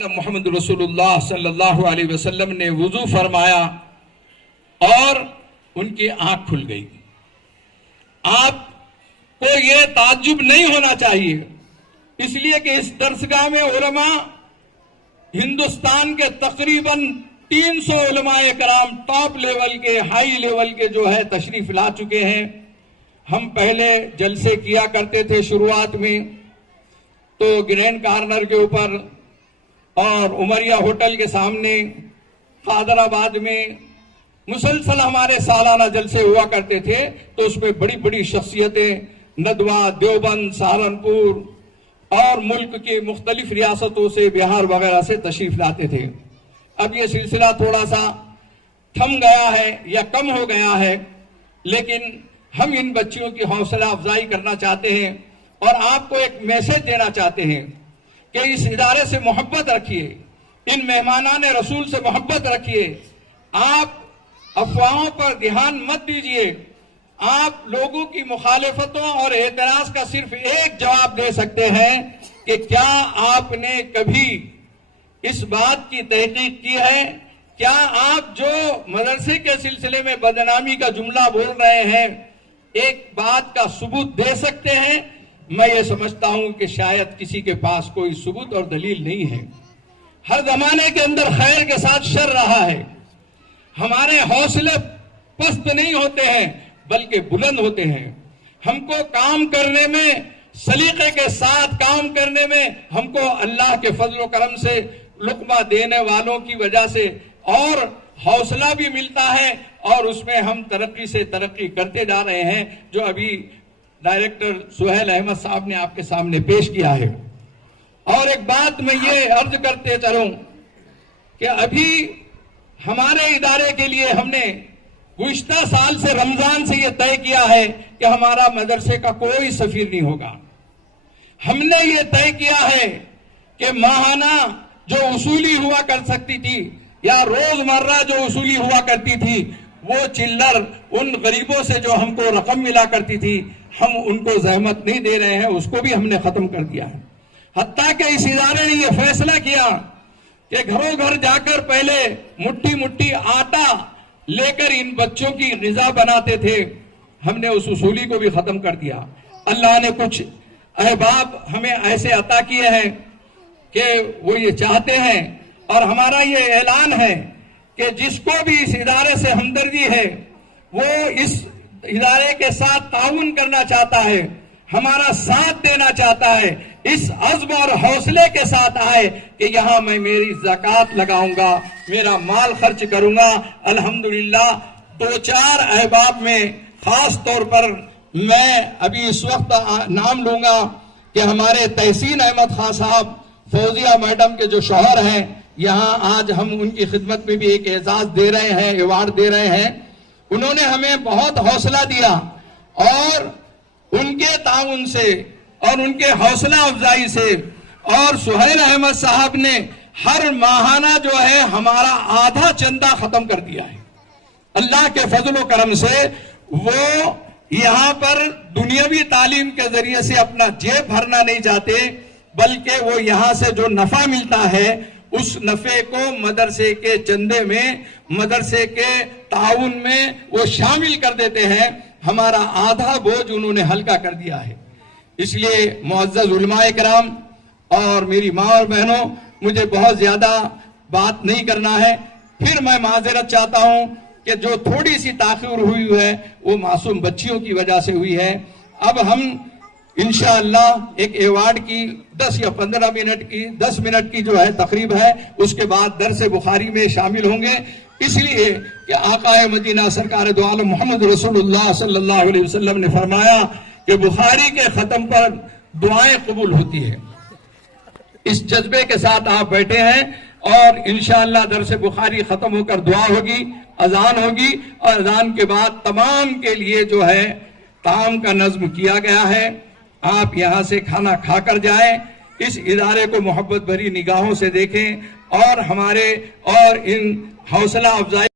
محمد رسول اللہ صلی اللہ علیہ وسلم نے وضو فرمایا اور ان کی آنکھ کھل گئی۔ آپ کو یہ تعجب نہیں ہونا چاہیے، اس لیے کہ اس درسگاہ میں علماء ہندوستان کے تقریباً 300 علماء کرام ٹاپ لیول کے، ہائی لیول کے جو ہے تشریف لا چکے ہیں۔ ہم پہلے جلسے کیا کرتے تھے شروعات میں تو گرینڈ کارنر کے اوپر اور عمریہ ہوٹل کے سامنے قادر آباد میں مسلسل ہمارے سالانہ جلسے ہوا کرتے تھے، تو اس میں بڑی بڑی شخصیتیں ندوہ، دیوبند، سہارنپور اور ملک کی مختلف ریاستوں سے، بہار وغیرہ سے تشریف لاتے تھے۔ اب یہ سلسلہ تھوڑا سا تھم گیا ہے یا کم ہو گیا ہے، لیکن ہم ان بچیوں کی حوصلہ افزائی کرنا چاہتے ہیں اور آپ کو ایک میسج دینا چاہتے ہیں کہ اس ادارے سے محبت رکھیے، ان مہمانان رسول سے محبت رکھیے، آپ افواہوں پر دھیان مت دیجیے۔ آپ لوگوں کی مخالفتوں اور اعتراض کا صرف ایک جواب دے سکتے ہیں کہ کیا آپ نے کبھی اس بات کی تحقیق کی ہے؟ کیا آپ جو مدرسے کے سلسلے میں بدنامی کا جملہ بول رہے ہیں، ایک بات کا ثبوت دے سکتے ہیں؟ میں یہ سمجھتا ہوں کہ شاید کسی کے پاس کوئی ثبوت اور دلیل نہیں ہے۔ ہر زمانے کے اندر خیر کے ساتھ شر رہا ہے۔ ہمارے حوصلے پست نہیں ہوتے ہیں بلکہ بلند ہوتے ہیں۔ ہم کو کام کرنے میں، سلیقے کے ساتھ کام کرنے میں، ہم کو اللہ کے فضل و کرم سے، لقمہ دینے والوں کی وجہ سے اور حوصلہ بھی ملتا ہے، اور اس میں ہم ترقی سے ترقی کرتے جا رہے ہیں، جو ابھی ڈائریکٹر سہیل احمد صاحب نے آپ کے سامنے پیش کیا ہے۔ اور ایک بات میں یہ عرض کرتے چلوں کہ ابھی ہمارے ادارے کے لیے ہم نے گزشتہ سال سے رمضان سے یہ طے کیا ہے کہ ہمارا مدرسے کا کوئی سفیر نہیں ہوگا۔ ہم نے یہ طے کیا ہے کہ ماہانہ جو وصولی ہوا کر سکتی تھی یا روزمرہ جو وصولی ہوا کرتی تھی، وہ چلر ان غریبوں سے جو ہم کو رقم ملا کرتی تھی، ہم ان کو زحمت نہیں دے رہے ہیں، اس کو بھی ہم نے ختم کر دیا ہے۔ حتیٰ کہ اس ادارے نے یہ فیصلہ کیا کہ گھروں گھر جا کر پہلے مٹھی مٹھی آٹا لے کر ان بچوں کی غذا بناتے تھے، ہم نے اس اصولی کو بھی ختم کر دیا۔ اللہ نے کچھ احباب ہمیں ایسے عطا کیے ہیں کہ وہ یہ چاہتے ہیں، اور ہمارا یہ اعلان ہے کہ جس کو بھی اس ادارے سے ہمدردی ہے، وہ اس ادارے کے ساتھ تعاون کرنا چاہتا ہے، ہمارا ساتھ دینا چاہتا ہے، اس عزم اور حوصلے کے ساتھ آئے کہ یہاں میں میری زکوٰۃ لگاؤں گا، میرا مال خرچ کروں گا۔ الحمدللہ 2-4 احباب میں خاص طور پر میں ابھی اس وقت نام لوں گا کہ ہمارے تحسین احمد خان صاحب، فوزیہ میڈم کے جو شوہر ہیں، یہاں آج ہم ان کی خدمت میں بھی ایک اعزاز دے رہے ہیں، ایوارڈ دے رہے ہیں۔ انہوں نے ہمیں بہت حوصلہ دیا، اور ان کے تعاون سے اور ان کے حوصلہ افزائی سے، اور سہیل احمد صاحب نے ہر ماہانہ جو ہے ہمارا آدھا چندہ ختم کر دیا ہے۔ اللہ کے فضل و کرم سے وہ یہاں پر دنیاوی تعلیم کے ذریعے سے اپنا جیب بھرنا نہیں چاہتے، بلکہ وہ یہاں سے جو نفع ملتا ہے اس نفع کو مدرسے کے چندے میں، مدرسے کے تعاون میں وہ شامل کر دیتے ہیں۔ ہمارا آدھا بوجھ انہوں نے ہلکا کر دیا ہے۔ اس لیے معزز علماء کرام اور میری ماں اور بہنوں، مجھے بہت زیادہ بات نہیں کرنا ہے۔ پھر میں معذرت چاہتا ہوں کہ جو تھوڑی سی تاخیر ہوئی ہے وہ معصوم بچیوں کی وجہ سے ہوئی ہے۔ اب ہم انشاءاللہ ایک ایوارڈ کی 10 یا 15 منٹ کی 10 منٹ کی جو ہے تقریب ہے، اس کے بعد درس بخاری میں شامل ہوں گے، اس لیے کہ آقا مدینہ سرکار دو عالم محمد رسول اللہ صلی اللہ علیہ وسلم نے فرمایا کہ بخاری کے ختم پر دعائیں قبول ہوتی ہیں۔ اس جذبے کے ساتھ آپ بیٹھے ہیں، اور انشاءاللہ درس بخاری ختم ہو کر دعا ہوگی، اذان ہوگی، اور اذان کے بعد تمام کے لیے جو ہے طعام کا نظم کیا گیا ہے۔ آپ یہاں سے کھانا کھا کر جائیں، اس ادارے کو محبت بھری نگاہوں سے دیکھیں، اور ہمارے اور ان حوصلہ افزائی